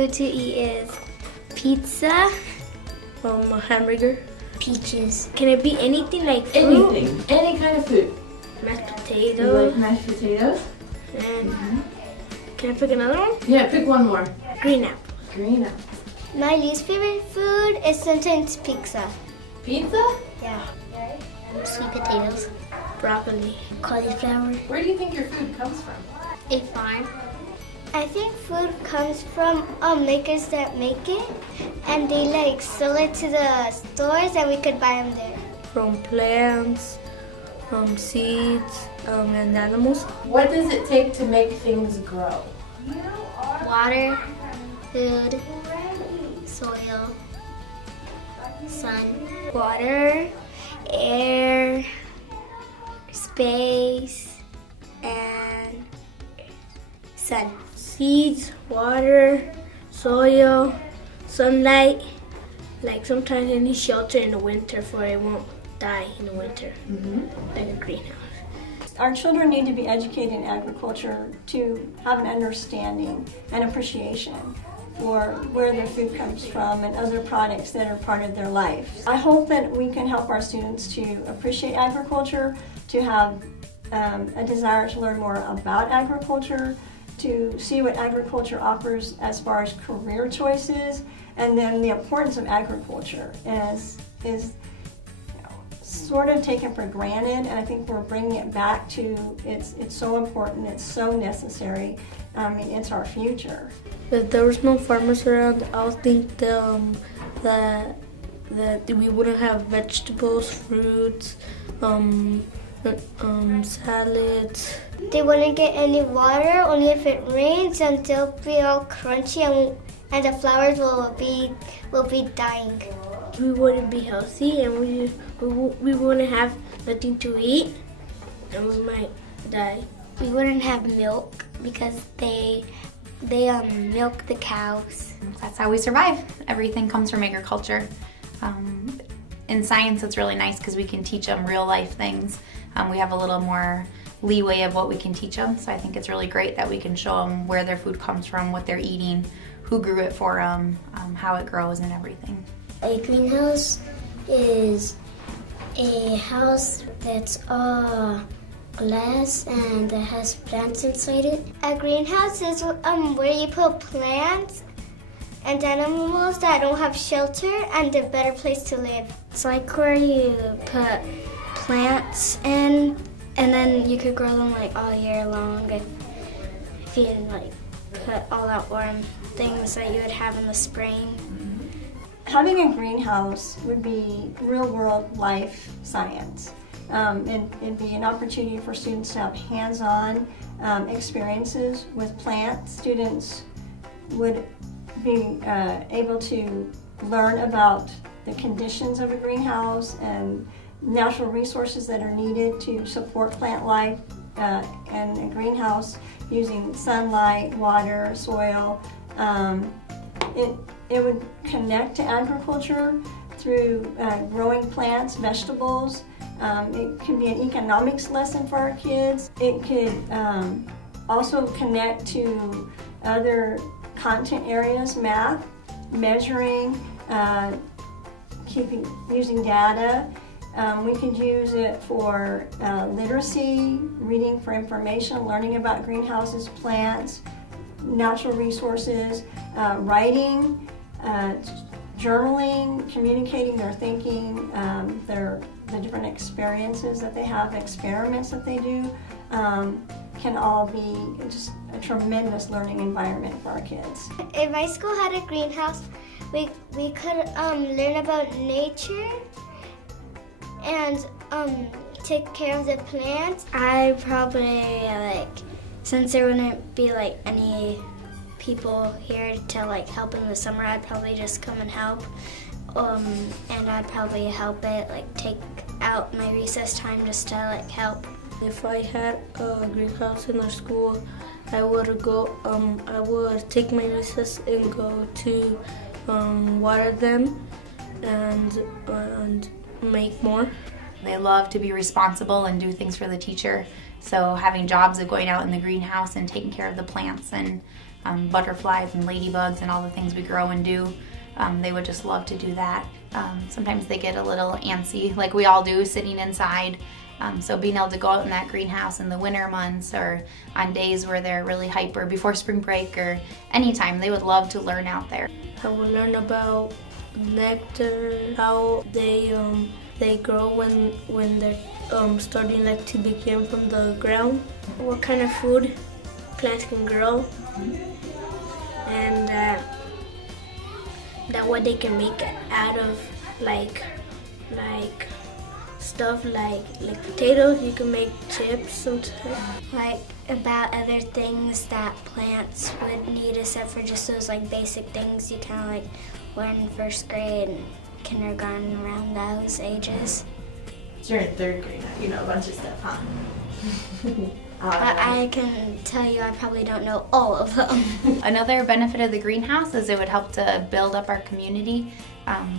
food to eat is pizza, A hamburger. peaches. Can it be anything like fruit? Anything, any kind of food. Mashed You potatoes. like mashed potatoes? And can I pick another one? Yeah, pick one more. Green apple. Green apple. My least favorite food is sometimes pizza. Pizza? Yeah. Sweet potatoes. Broccoli. Cauliflower. Where do you think your food comes from? A farm. I think food comes from makers that make it, and they like sell it to the stores, and we could buy them there. From plants, seeds, and animals. What does it take to make things grow? Water, food, soil, sun. Water, air, space, and sun. Seeds, water, soil, sunlight. Like sometimes it needs shelter in the winter for it won't die in the winter, like a greenhouse. Our children need to be educated in agriculture to have an understanding and appreciation for where their food comes from and other products that are part of their life. I hope that we can help our students to appreciate agriculture, to have a desire to learn more about agriculture, to see what agriculture offers as far as career choices, and then the importance of agriculture is sort of taken for granted, and I think we're bringing it back to it's so important, it's so necessary. I mean, it's our future. If there was no farmers around, I would think that we wouldn't have vegetables, fruits, salads. They wouldn't get any water, only if it rains, and they'll be all crunchy, and the flowers will be dying. We wouldn't be healthy, and we wouldn't have nothing to eat, and we might die. We wouldn't have milk because they milk the cows. That's how we survive. Everything comes from agriculture. In science, it's really nice because we can teach them real life things. We have a little more leeway of what we can teach them, so I think it's really great that we can show them where their food comes from, what they're eating, who grew it for them, how it grows and everything. A greenhouse is a house that's all glass and it has plants inside it. A greenhouse is where you put plants and animals that don't have shelter and a better place to live. It's like where you put plants in, and then you could grow them like all year long if you like put all that warm things that you would have in the spring. Having a greenhouse would be real-world life science. It'd be an opportunity for students to have hands-on experiences with plants. Students would be able to learn about the conditions of a greenhouse and natural resources that are needed to support plant life in a greenhouse using sunlight, water, soil. It would connect to agriculture through growing plants, vegetables. It could be an economics lesson for our kids. It could also connect to other content areas, math, measuring, using data. We could use it for literacy, reading for information, learning about greenhouses, plants, natural resources, writing, journaling, communicating their thinking, the different experiences that they have, experiments that they do, can all be just a tremendous learning environment for our kids. If my school had a greenhouse, we could learn about nature and take care of the plants. I probably since there wouldn't be any people here to help in the summer, I'd probably just come and help. And I'd probably help it, take out my recess time just to help. If I had a greenhouse in our school, I would take my recess and go to water them and make more. They love to be responsible and do things for the teacher. So having jobs of going out in the greenhouse and taking care of the plants and butterflies and ladybugs and all the things we grow and do. They would just love to do that. Sometimes they get a little antsy, like we all do, sitting inside. So being able to go out in that greenhouse in the winter months or on days where they're really hyper before spring break or anytime, they would love to learn out there. I will learn about nectar, how they grow when they're starting like to begin from the ground, what kind of food plants can grow, and that what they can make out of like stuff like potatoes. You can make chips sometimes. Like about other things that plants would need except for just those like basic things you kind of like learn in first grade and kindergarten, around those ages. So you're in third grade now. You know a bunch of stuff, huh? I can tell you I probably don't know all of them. Another benefit of the greenhouse is it would help to build up our community.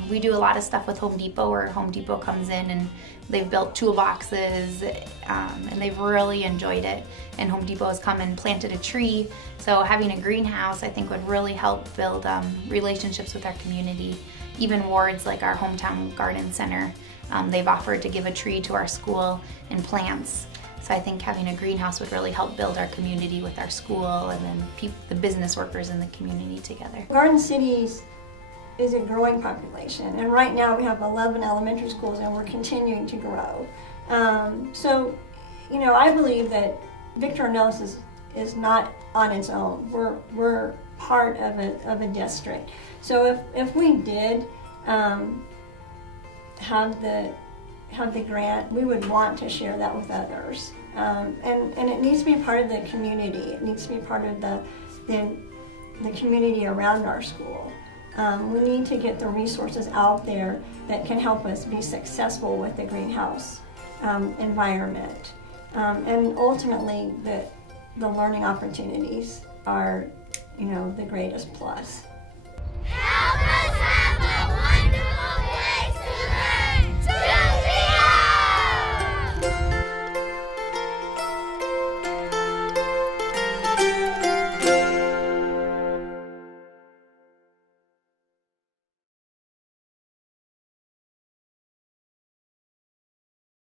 We do a lot of stuff with Home Depot, where Home Depot comes in and they've built toolboxes, and they've really enjoyed it. And Home Depot has come and planted a tree. So having a greenhouse, I think, would really help build relationships with our community. Even wards like our hometown garden center, they've offered to give a tree to our school and plants. So I think having a greenhouse would really help build our community with our school and then the business workers in the community together. Garden Cities is a growing population, and right now we have 11 elementary schools and we're continuing to grow. So, you know, I believe that Victor Ornelas is not on its own. We're part of a district. So if we did have the grant, we would want to share that with others. And it needs to be part of the community. It needs to be part of the community around our school. We need to get the resources out there that can help us be successful with the greenhouse environment. And ultimately, the learning opportunities are, you know, the greatest plus. Help us out!